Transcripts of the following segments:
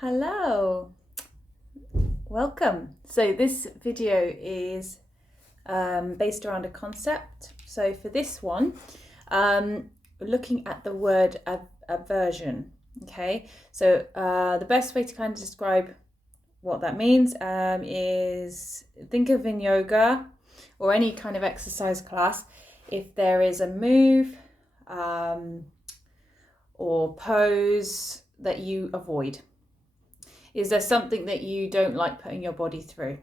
Hello, welcome. So this video is based around a concept. So for this one, we're looking at the word aversion. Okay, so the best way to kind of describe what that means is think of in yoga or any kind of exercise class, if there is a move or pose that you avoid. Is there something that you don't like putting your body through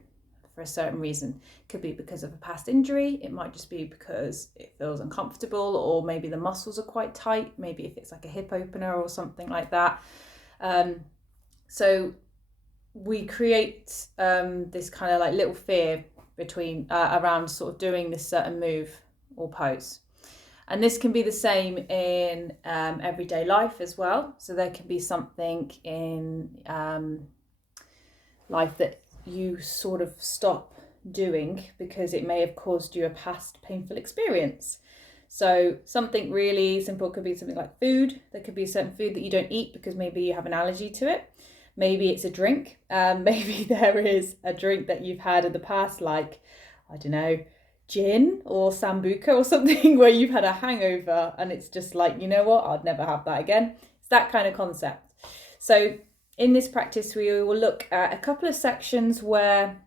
for a certain reason? It could be because of a past injury. It might just be because it feels uncomfortable, or maybe the muscles are quite tight. Maybe if it's like a hip opener or something like that. So we create this kind of like little fear between around sort of doing this certain move or pose. And this can be the same in everyday life as well. So there can be something in life that you sort of stop doing because it may have caused you a past painful experience. So something really simple could be something like food. There could be a certain food that you don't eat because maybe you have an allergy to it. Maybe it's a drink. Maybe there is a drink that you've had in the past, like, I don't know, gin or sambuca or something, where you've had a hangover and it's just like, you know what, I'd never have that again. It's that kind of concept. So in this practice, we will look at a couple of sections where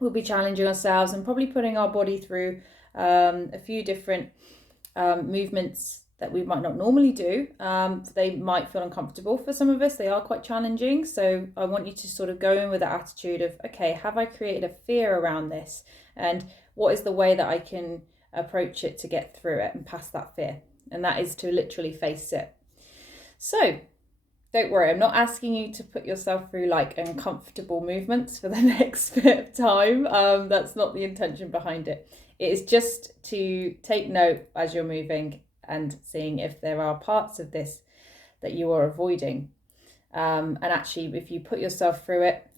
we'll be challenging ourselves and probably putting our body through a few different movements that we might not normally do. They might feel uncomfortable for some of us. They are quite challenging. So I want you to sort of go in with the attitude of, okay, have I created a fear around this? And what is the way that I can approach it to get through it and past that fear? And that is to literally face it. So don't worry, I'm not asking you to put yourself through like uncomfortable movements for the next bit of time. That's not the intention behind it. It is just to take note as you're moving and seeing if there are parts of this that you are avoiding. And actually, if you put yourself through it,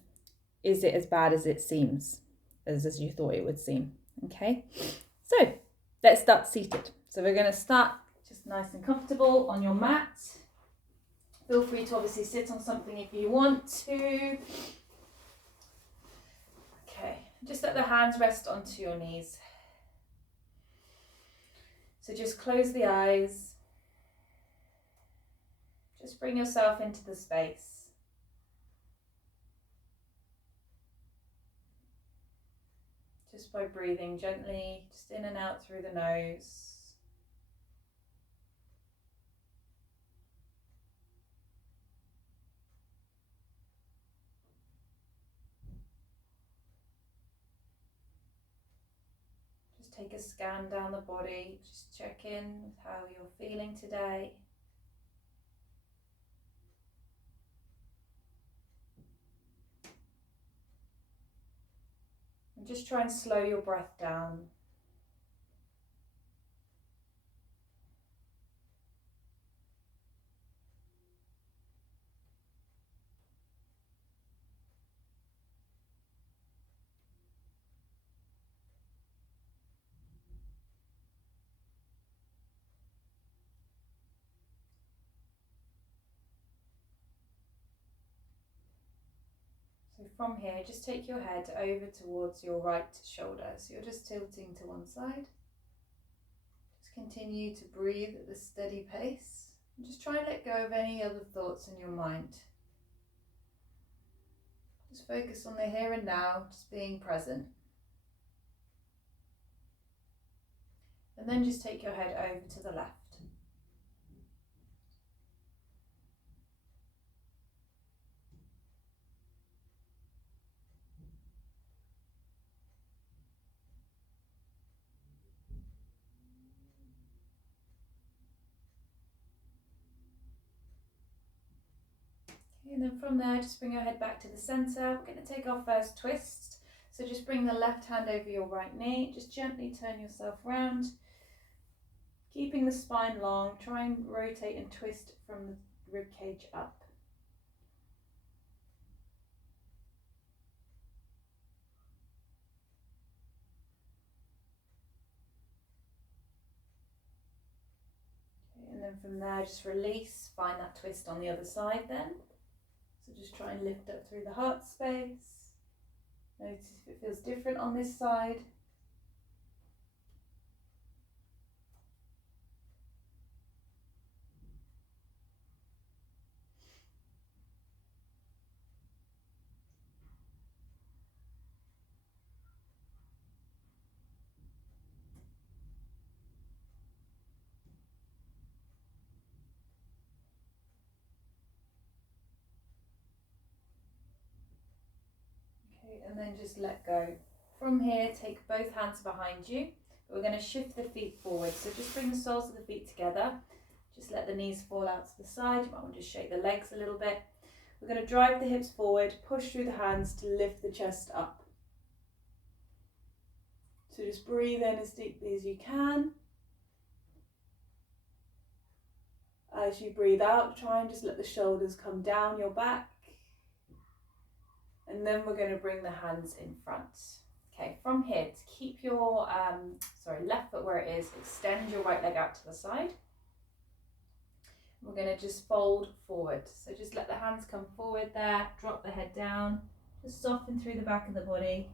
is it as bad as it seems, as you thought it would seem? Okay, so let's start seated. So we're going to start just nice and comfortable on your mat. Feel free to obviously sit on something if you want to. Okay, just let the hands rest onto your knees. So just close the eyes. Just bring yourself into the space. Just by breathing gently, just in and out through the nose. Just take a scan down the body, just check in with how you're feeling today. And just try and slow your breath down. So from here, just take your head over towards your right shoulder. So you're just tilting to one side. Just continue to breathe at this steady pace. And just try and let go of any other thoughts in your mind. Just focus on the here and now, just being present. And then just take your head over to the left. And then from there, just bring your head back to the centre. We're going to take our first twist. So just bring the left hand over your right knee. Just gently turn yourself round. Keeping the spine long. Try and rotate and twist from the rib cage up. Okay, and then from there, just release. Find that twist on the other side then. So just try and lift up through the heart space. Notice if it feels different on this side. Okay, and then just let go. From here, take both hands behind you. We're going to shift the feet forward. So just bring the soles of the feet together. Just let the knees fall out to the side. You might want to just shake the legs a little bit. We're going to drive the hips forward, push through the hands to lift the chest up. So just breathe in as deeply as you can. As you breathe out, try and just let the shoulders come down your back. And then we're going to bring the hands in front. Okay, from here, to keep your left foot where it is, extend your right leg out to the side. We're going to just fold forward. So just let the hands come forward there, drop the head down, just soften through the back of the body.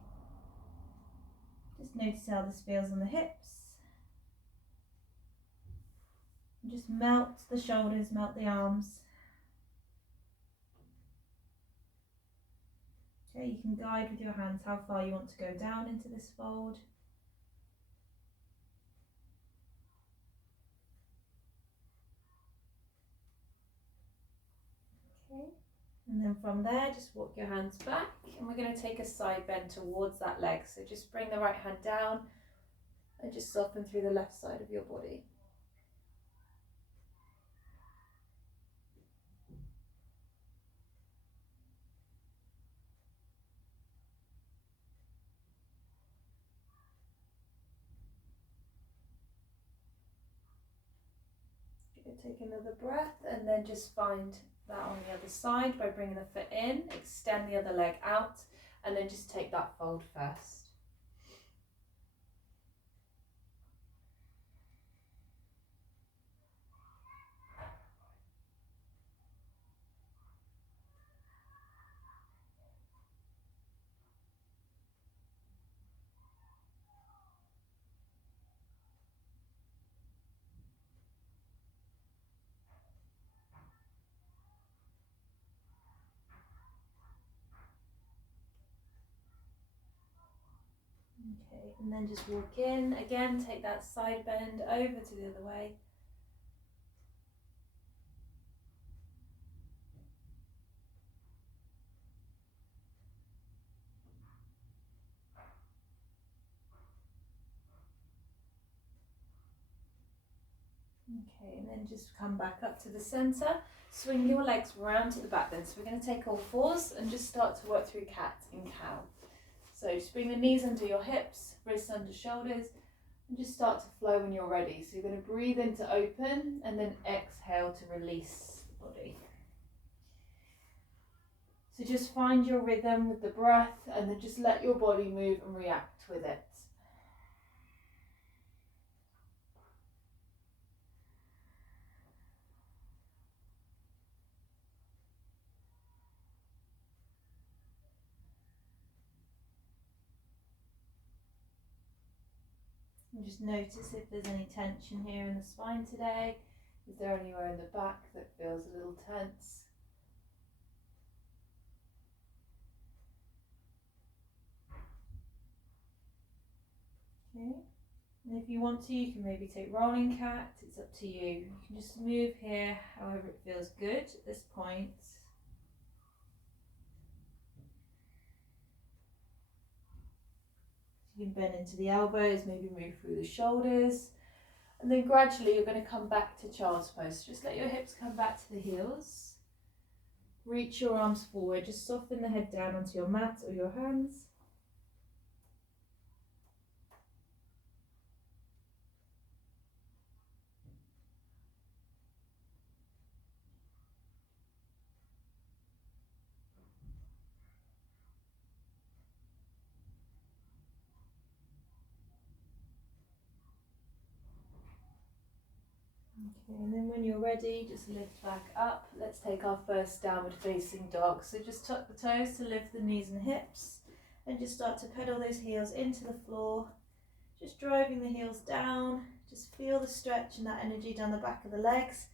Just notice how this feels on the hips. And just melt the shoulders, melt the arms. Okay, you can guide with your hands how far you want to go down into this fold. Okay, and then from there, just walk your hands back, and we're going to take a side bend towards that leg. So just bring the right hand down and just soften through the left side of your body. Take another breath, and then just find that on the other side by bringing the foot in, extend the other leg out, and then just take that fold first. Okay, and then just walk in, again take that side bend over to the other way. Okay, and then just come back up to the centre, swing your legs round to the back then. So we're going to take all fours and just start to work through cat and cow. So just bring the knees under your hips, wrists under shoulders, and just start to flow when you're ready. So you're going to breathe in to open and then exhale to release the body. So just find your rhythm with the breath and then just let your body move and react with it. And just notice if there's any tension here in the spine today. Is there anywhere in the back that feels a little tense? Okay. And if you want to, you can maybe take rolling cat. It's up to you. You can just move here however it feels good at this point. You can bend into the elbows, maybe move through the shoulders. And then gradually you're going to come back to child's pose. Just let your hips come back to the heels. Reach your arms forward. Just soften the head down onto your mat or your hands. Okay, and then when you're ready, just lift back up. Let's take our first downward facing dog. So just tuck the toes to lift the knees and hips, and just start to pedal those heels into the floor, just driving the heels down. Just feel the stretch and that energy down the back of the legs,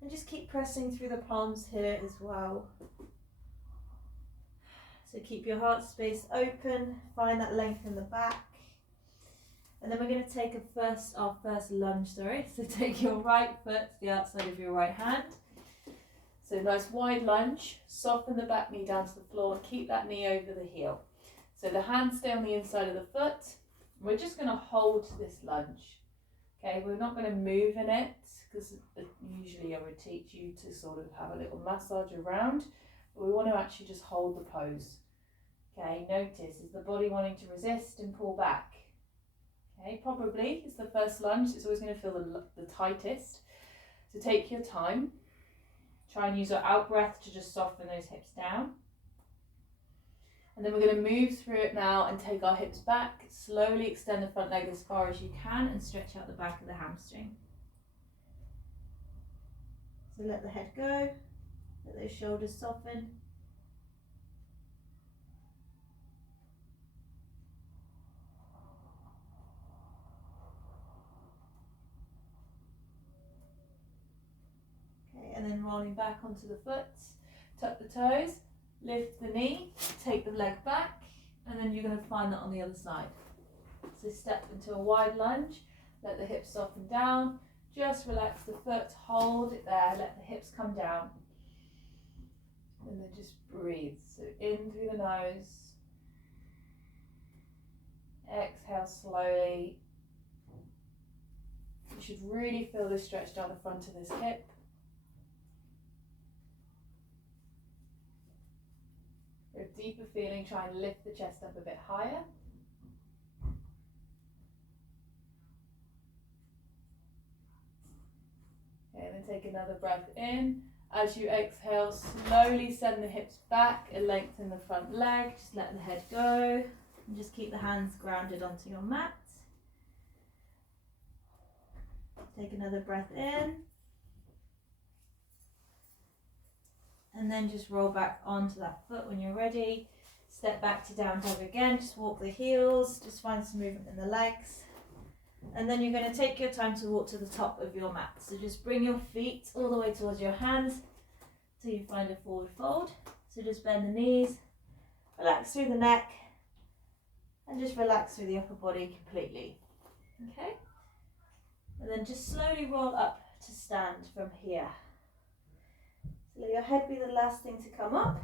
and just keep pressing through the palms here as well. So keep your heart space open, find that length in the back. And then we're going to take our first lunge, So take your right foot to the outside of your right hand. So nice wide lunge, soften the back knee down to the floor and keep that knee over the heel. So the hands stay on the inside of the foot. We're just going to hold this lunge. Okay, we're not going to move in it because usually I would teach you to sort of have a little massage around, but we want to actually just hold the pose. Okay, notice, is the body wanting to resist and pull back? Okay, probably it's the first lunge, it's always going to feel the tightest. So take your time, try and use our out breath to just soften those hips down. And then we're going to move through it now and take our hips back, slowly extend the front leg as far as you can and stretch out the back of the hamstring. So let the head go, let those shoulders soften. Okay, and then rolling back onto the foot, tuck the toes, lift the knee, take the leg back, and then you're going to find that on the other side. So step into a wide lunge, let the hips soften down, just relax the foot, hold it there, let the hips come down. And then just breathe. So in through the nose, exhale slowly. You should really feel this stretch down the front of this hip. For a deeper feeling, try and lift the chest up a bit higher. Okay, and then take another breath in. As you exhale, slowly send the hips back and lengthen the front leg. Just let the head go and just keep the hands grounded onto your mat. Take another breath in. And then just roll back onto that foot when you're ready. Step back to down dog again. Just walk the heels. Just find some movement in the legs. And then you're going to take your time to walk to the top of your mat. So just bring your feet all the way towards your hands till you find a forward fold. So just bend the knees, relax through the neck, and just relax through the upper body completely. Okay? And then just slowly roll up to stand from here. So let your head be the last thing to come up.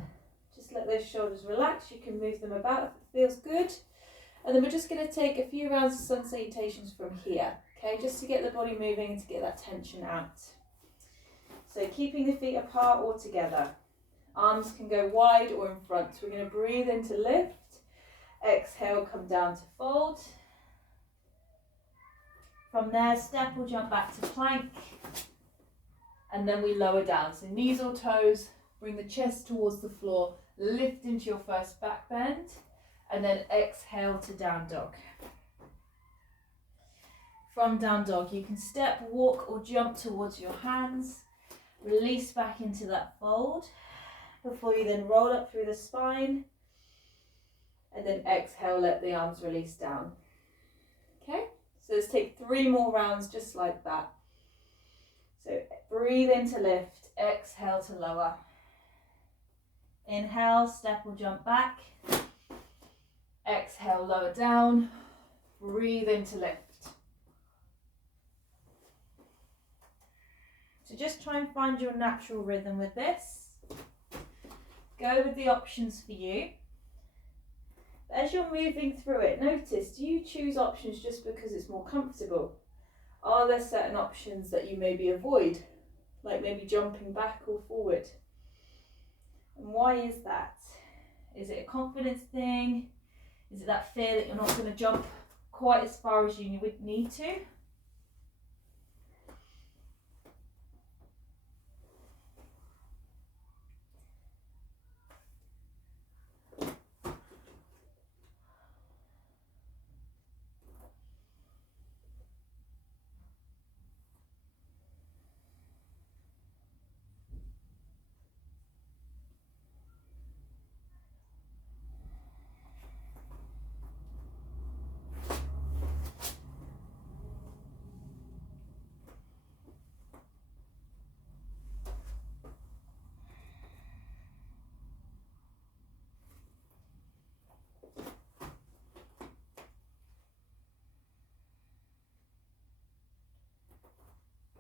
Just let those shoulders relax. You can move them about if it feels good. And then we're just going to take a few rounds of sun salutations from here, okay, just to get the body moving and to get that tension out. So keeping the feet apart or together. Arms can go wide or in front. So we're going to breathe in to lift. Exhale, come down to fold. From there, step or jump back to plank. And then we lower down. So knees or toes, bring the chest towards the floor, lift into your first back bend. And then exhale to down dog. From down dog, you can step, walk or jump towards your hands. Release back into that fold before you then roll up through the spine. And then exhale, let the arms release down. Okay, so let's take 3 more rounds just like that. So breathe in to lift, exhale to lower. Inhale, step or jump back. Exhale, lower down, breathe in to lift. So just try and find your natural rhythm with this. Go with the options for you. But as you're moving through it, notice, do you choose options just because it's more comfortable? Are there certain options that you maybe avoid, like maybe jumping back or forward? And why is that? Is it a confidence thing? Is it that fear that you're not going to jump quite as far as you would need to?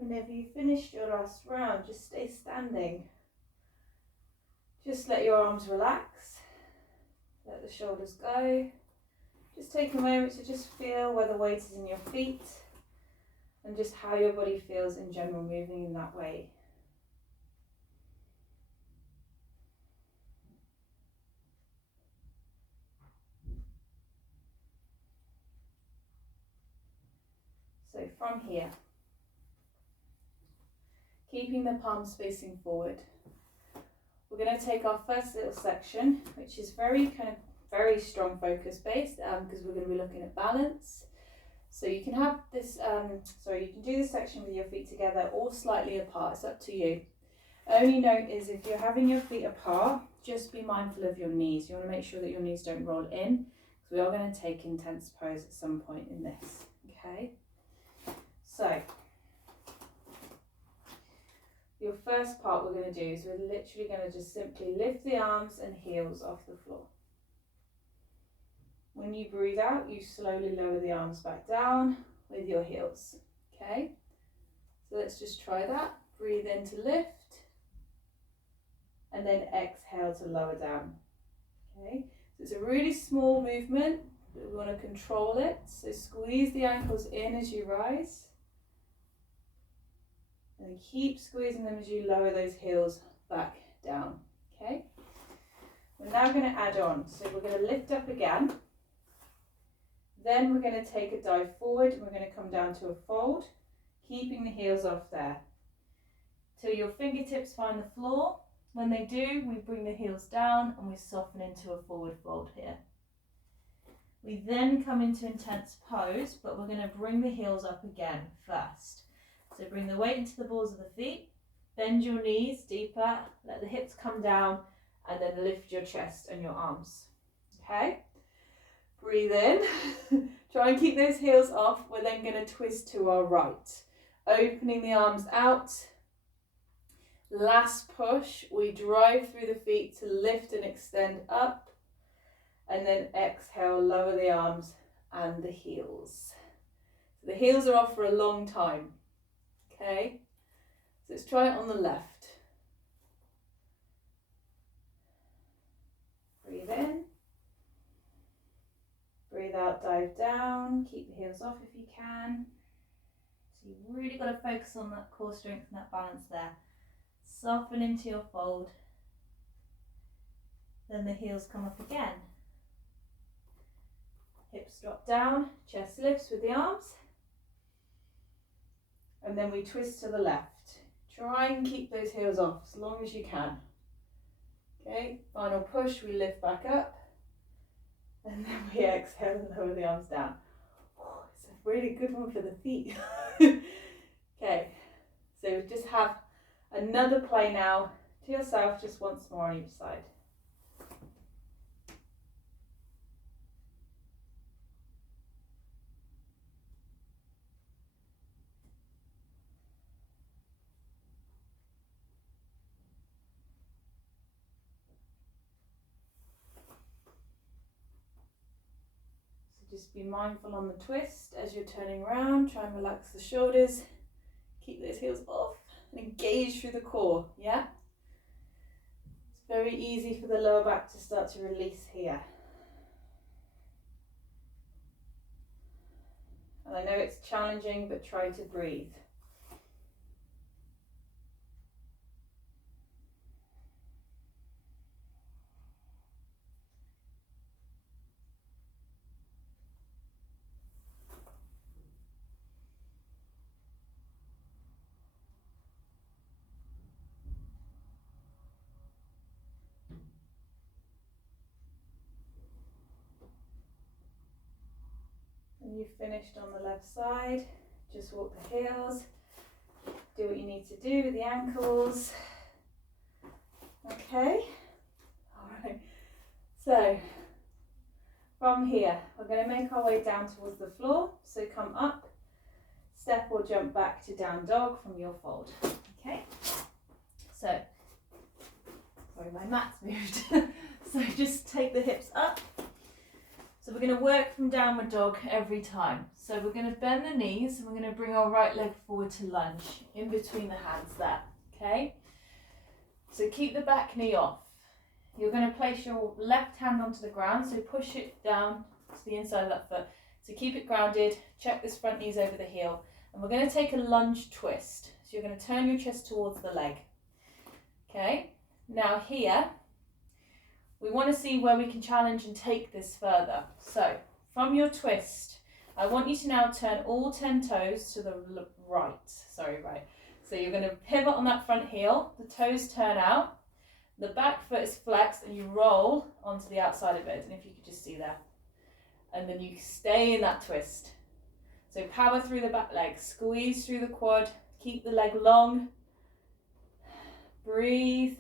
Whenever you finished your last round, just stay standing. Just let your arms relax. Let the shoulders go. Just take a moment to just feel where the weight is in your feet and just how your body feels in general moving in that way. So from here, keeping the palms facing forward, we're going to take our first little section, which is very strong focus based, because we're going to be looking at balance. So you can have this, you can do this section with your feet together or slightly apart. It's up to you. Only note is if you're having your feet apart, just be mindful of your knees. You want to make sure that your knees don't roll in, because we are going to take intense pose at some point in this. Okay. So your first part we're going to do is we're literally going to just simply lift the arms and heels off the floor. When you breathe out, you slowly lower the arms back down with your heels. Okay, so let's just try that. Breathe in to lift and then exhale to lower down. Okay, so it's a really small movement, but we want to control it. So squeeze the ankles in as you rise. And keep squeezing them as you lower those heels back down. Okay. We're now going to add on. So we're going to lift up again. Then we're going to take a dive forward and we're going to come down to a fold, keeping the heels off there. Till your fingertips find the floor. When they do, we bring the heels down and we soften into a forward fold here. We then come into intense pose, but we're going to bring the heels up again first. So bring the weight into the balls of the feet, bend your knees deeper, let the hips come down, and then lift your chest and your arms. Okay? Breathe in. Try and keep those heels off. We're then going to twist to our right. Opening the arms out. Last push. We drive through the feet to lift and extend up. And then exhale, lower the arms and the heels. So the heels are off for a long time. Okay, so let's try it on the left. Breathe in. Breathe out, dive down. Keep the heels off if you can. So you've really got to focus on that core strength and that balance there. Soften into your fold. Then the heels come up again. Hips drop down, chest lifts with the arms. And then we twist to the left. Try and keep those heels off as long as you can. Okay, final push, we lift back up. And then we exhale and lower the arms down. It's a really good one for the feet. Okay, so just have another play now to yourself, just once more on each side. Just be mindful on the twist as you're turning around. Try and relax the shoulders. Keep those heels off and engage through the core, yeah? It's very easy for the lower back to start to release here. And I know it's challenging, but try to breathe. When you've finished on the left side, just walk the heels, do what you need to do with the ankles. Okay, all right, so from here, we're going to make our way down towards the floor. So come up, step or jump back to down dog from your fold. Okay, so, sorry, my mat's moved. So just take the hips up. So we're going to work from downward dog every time. So we're going to bend the knees and we're going to bring our right leg forward to lunge in between the hands there, okay? So keep the back knee off. You're going to place your left hand onto the ground, so push it down to the inside of that foot. So keep it grounded, check this front knee's over the heel, and we're going to take a lunge twist. So you're going to turn your chest towards the leg, okay? Now here, we want to see where we can challenge and take this further. So from your twist, I want you to now turn all 10 toes to the right. So you're going to pivot on that front heel, the toes turn out, the back foot is flexed and you roll onto the outside of it. And if you could just see that. And then you stay in that twist. So power through the back leg, squeeze through the quad, keep the leg long, breathe.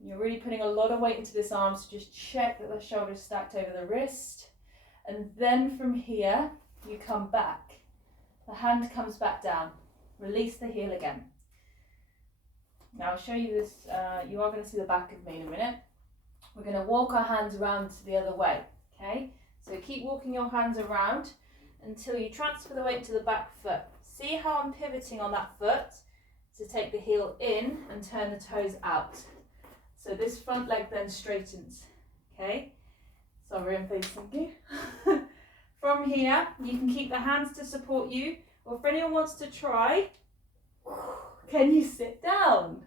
You're really putting a lot of weight into this arm, so just check that the shoulder's stacked over the wrist. And then from here, you come back. The hand comes back down. Release the heel again. Now I'll show you this, you are going to see the back of me in a minute. We're going to walk our hands around to the other way, okay? So keep walking your hands around until you transfer the weight to the back foot. See how I'm pivoting on that foot to take the heel in and turn the toes out. So this front leg then straightens, okay? Sorry, I'm facing you. From here, you can keep the hands to support you, or if anyone wants to try, can you sit down?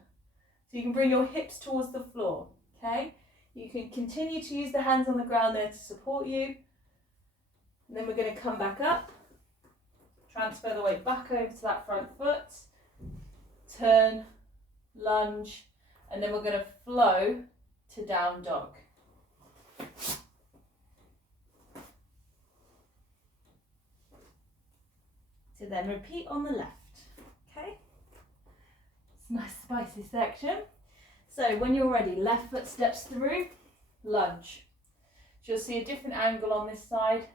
So you can bring your hips towards the floor, okay? You can continue to use the hands on the ground there to support you. And then we're going to come back up, transfer the weight back over to that front foot, turn, lunge, and then we're going to flow to down dog. So then repeat on the left, okay? It's a nice spicy section. So when you're ready, left foot steps through, lunge. So you'll see a different angle on this side.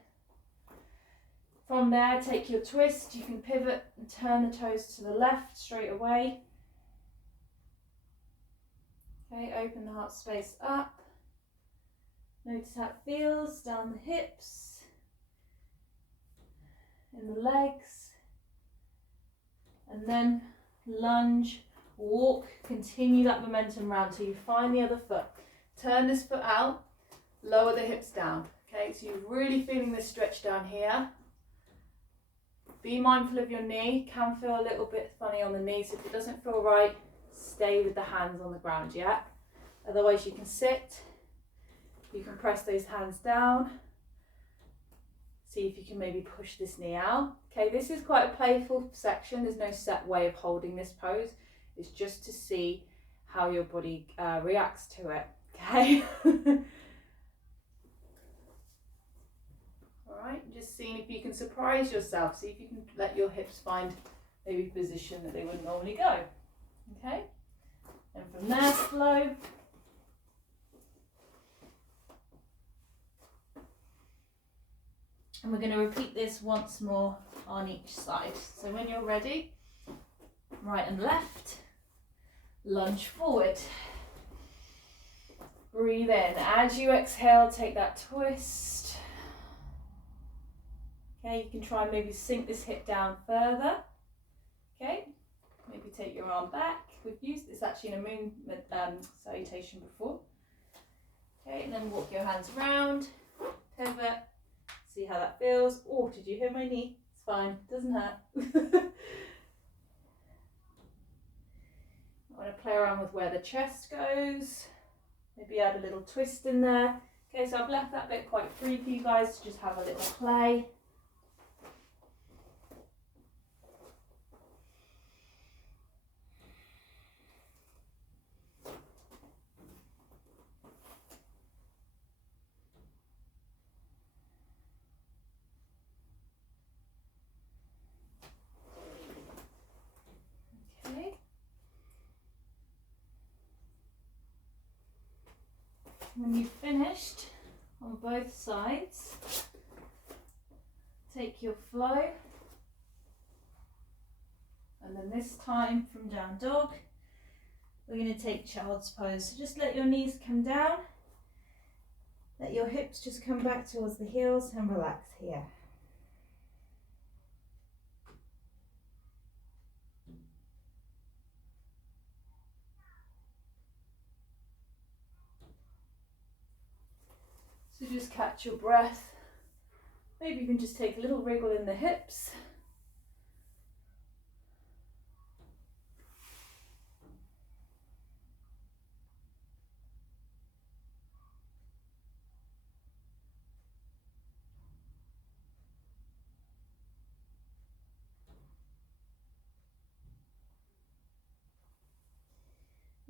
From there, take your twist. You can pivot and turn the toes to the left straight away. Okay, open the heart space up. Notice how it feels down the hips, in the legs. And then lunge, walk, continue that momentum round till you find the other foot. Turn this foot out, lower the hips down. Okay, so you're really feeling this stretch down here. Be mindful of your knee, can feel a little bit funny on the knee, so if it doesn't feel right, stay with the hands on the ground, yeah? Otherwise you can sit, you can press those hands down. See if you can maybe push this knee out. Okay, this is quite a playful section. There's no set way of holding this pose. It's just to see how your body reacts to it, okay? All right, just seeing if you can surprise yourself. See if you can let your hips find maybe a position that they wouldn't normally go, okay? And from there, flow. And we're going to repeat this once more on each side. So when you're ready, right and left, lunge forward. Breathe in. As you exhale, take that twist. Okay, you can try and maybe sink this hip down further. Okay, maybe take your arm back. We've used this actually in a moon salutation before. Okay, and then walk your hands around, pivot. See how that feels. Oh, did you hear my knee? It's fine, doesn't hurt. I want to play around with where the chest goes. Maybe add a little twist in there. Okay, so I've left that bit quite free for you guys to just have a little play. When you've finished on both sides, take your flow, and then this time from down dog, we're going to take child's pose. So just let your knees come down, Let your hips just come back towards the heels and relax here. So just catch your breath. Maybe you can just take a little wriggle in the hips.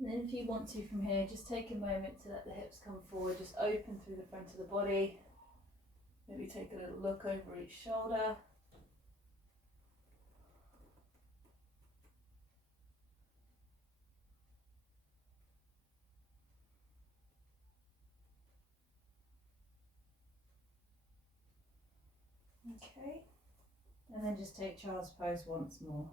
And then if you want to from here, just take a moment to let the hips come forward, just open through the front of the body. Maybe take a little look over each shoulder. Okay, and then just take child's pose once more.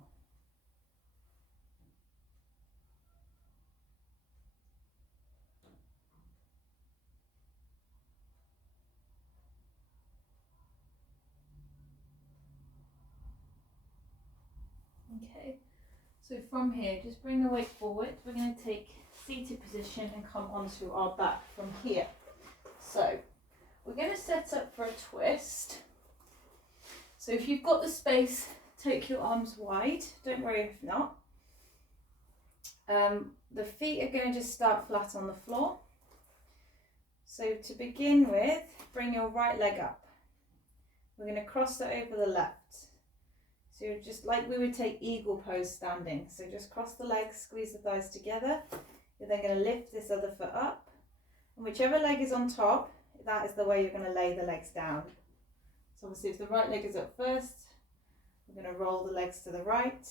Okay, so from here, just bring the weight forward. We're going to take seated position and come onto our back from here. So we're going to set up for a twist. So if you've got the space, take your arms wide. Don't worry if not. The feet are going to just start flat on the floor. So to begin with, bring your right leg up. We're going to cross that over the left. So just like we would take eagle pose standing. So just cross the legs, squeeze the thighs together. You're then going to lift this other foot up. And whichever leg is on top, that is the way you're going to lay the legs down. So obviously if the right leg is up first, we're going to roll the legs to the right.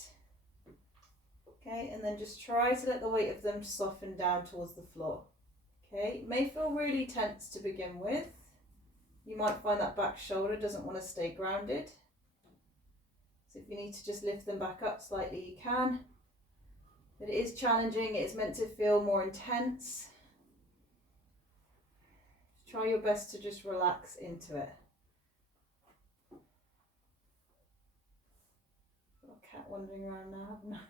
Okay, and then just try to let the weight of them soften down towards the floor. Okay, it may feel really tense to begin with. You might find that back shoulder doesn't want to stay grounded. So if you need to just lift them back up slightly, you can. But it is challenging, it's meant to feel more intense. Try your best to just relax into it. Got a cat wandering around now, haven't I?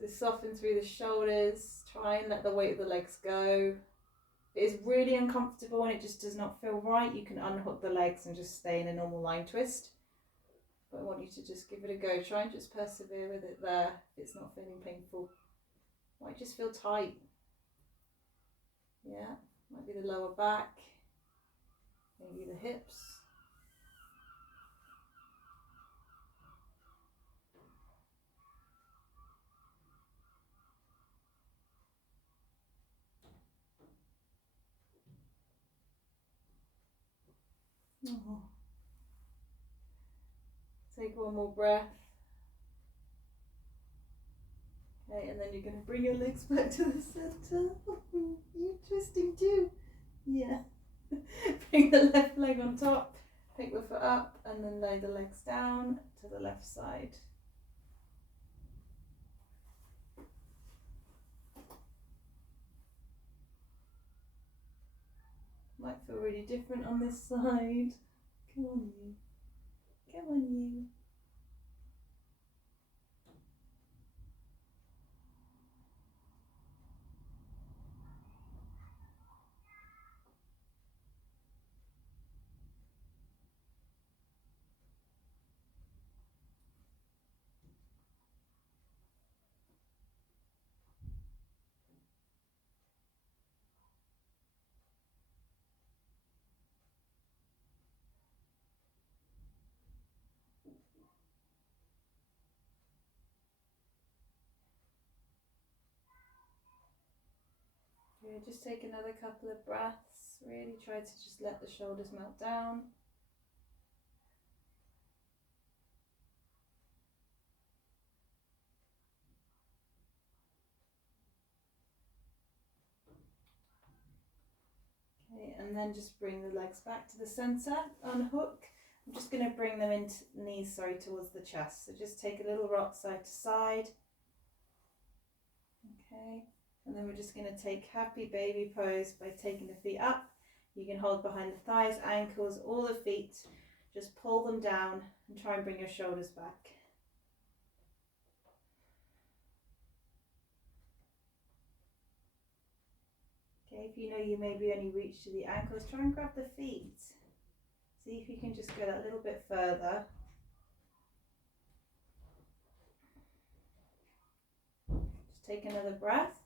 So soften through the shoulders, try and let the weight of the legs go. If it is really uncomfortable and it just does not feel right, you can unhook the legs and just stay in a normal line twist. But I want you to just give it a go. Try and just persevere with it there if it's not feeling painful. Might just feel tight. Yeah, might be the lower back, maybe the hips. Oh. Take one more breath. Okay, and then you're going to bring your legs back to the center. You're twisting too. Yeah. Bring the left leg on top, pick the foot up, and then lay the legs down to the left side. Might feel really different on this side. Come on you. Come on you. Yeah, just take another couple of breaths. Really try to just let the shoulders melt down. Okay, and then just bring the legs back to the center, unhook. I'm just going to bring them into knees, towards the chest. So just take a little rock side to side. Okay, And then we're just going to take happy baby pose by taking the feet up. You can hold behind the thighs, ankles, all the feet. Just pull them down and try and bring your shoulders back. Okay, if you know you maybe only reach to the ankles, try and grab the feet. See if you can just go that little bit further. Just take another breath.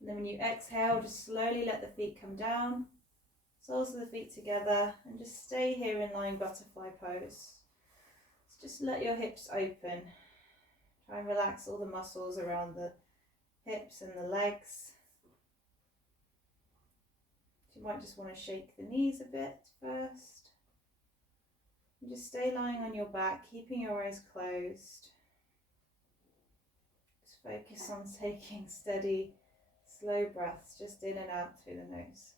And then when you exhale, just slowly let the feet come down. Soles of the feet together, and just stay here in lying butterfly pose. So just let your hips open. Try and relax all the muscles around the hips and the legs. You might just want to shake the knees a bit first. And just stay lying on your back, keeping your eyes closed. Just focus on taking steady, slow breaths just in and out through the nose.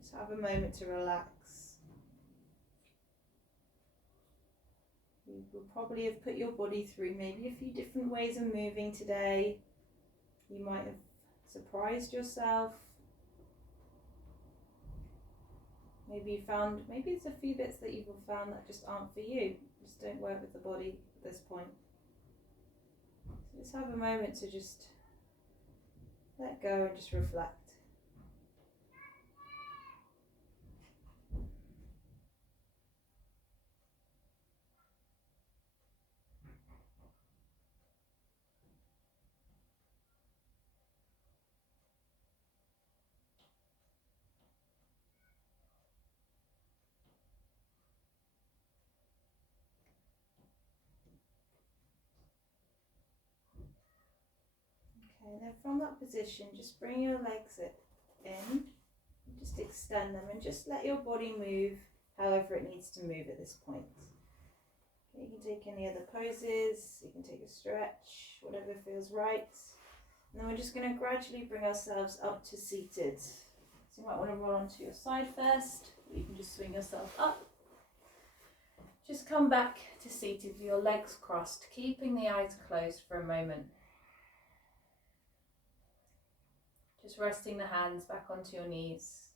Just have a moment to relax. You will probably have put your body through maybe a few different ways of moving today. You might have surprised yourself. Maybe there's a few bits that you've found that just aren't for you, just don't work with the body at this point. So just have a moment to just let go and just reflect. Okay, and then from that position, just bring your legs in, just extend them and just let your body move however it needs to move at this point. Okay, you can take any other poses, you can take a stretch, whatever feels right. And then we're just going to gradually bring ourselves up to seated. So you might want to roll onto your side first, or you can just swing yourself up. Just come back to seated with your legs crossed, keeping the eyes closed for a moment. Just resting the hands back onto your knees.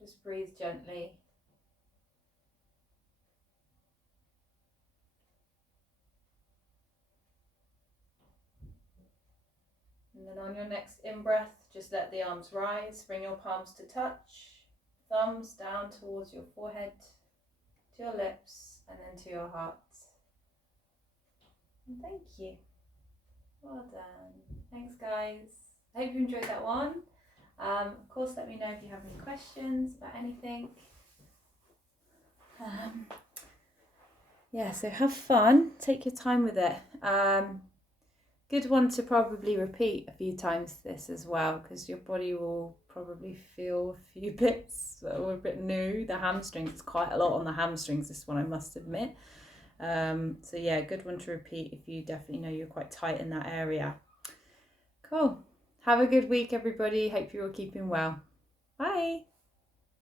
Just breathe gently. And then on your next in-breath, just let the arms rise, bring your palms to touch, thumbs down towards your forehead, to your lips, and then to your heart. And thank you. Well done. Thanks, guys. I hope you enjoyed that one. Of course, let me know if you have any questions about anything. Yeah, so have fun. Take your time with it. Good one to probably repeat a few times this as well, because your body will probably feel a few bits that were a bit new. The hamstrings, quite a lot on the hamstrings, this one I must admit. So yeah, good one to repeat if you definitely know you're quite tight in that area. Cool. Have a good week, everybody. Hope you're all keeping well. Bye.